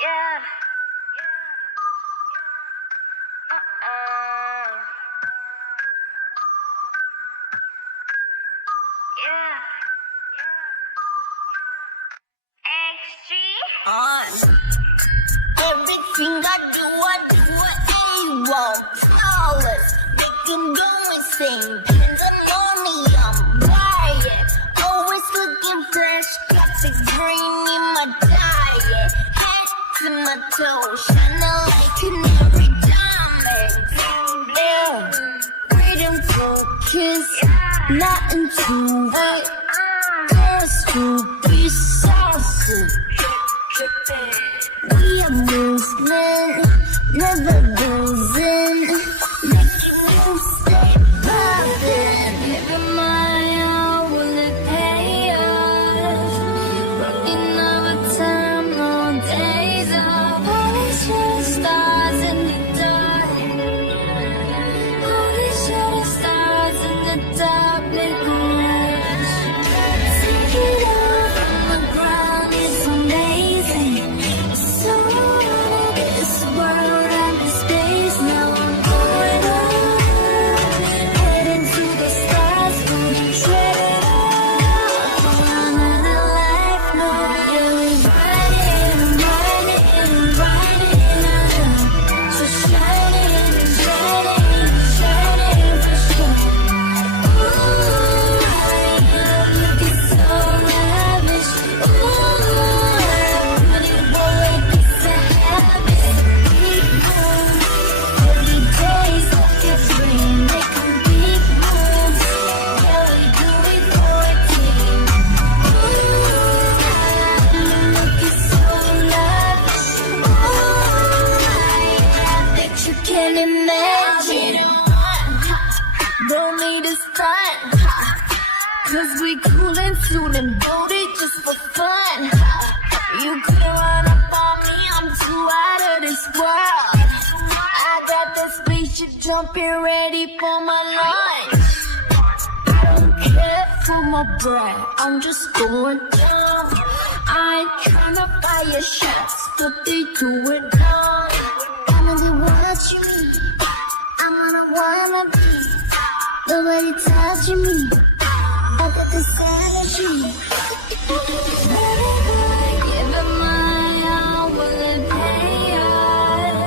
Yeah. Yeah. Everything I do it anyway. Flawless, they can do me sing. Pandemonium, riot. Always looking fresh, got the green in my diet. Head to my toes, shining like canary diamond. Yeah, freedom focus, nothing to it. Girls to be saucy. We are movement, never losing. Making you stay poppin'. Every mile will it pay us? Working overtime, long days of holy shooting stars in the dark. Holy shooting stars in the dark, make a wish. Take it off from the ground, it's amazing. So this world and the space, now I'm going up, heading to the stars, treading up for another life. No, yeah, we riding, so shining, shining, shining for sure. Ooh, looking so lavish. Ooh, pretty boy, it's a habit. Every day's like a dream, making big moves. Yeah, we do it for a team. Ooh, looking so lavish. Ooh, I bet you can imagine. Don't need a stunt, cause we coolin' soon and booty just for fun. You couldn't run up on me, I'm too out of this world. I got the spaceship jumping ready for my launch. I don't care for my breath, I'm just going down. I ain't tryna fire shots, but they do it now. I'm gonna watch me, I'm gonna wanna be. Nobody touching me, I got this energy.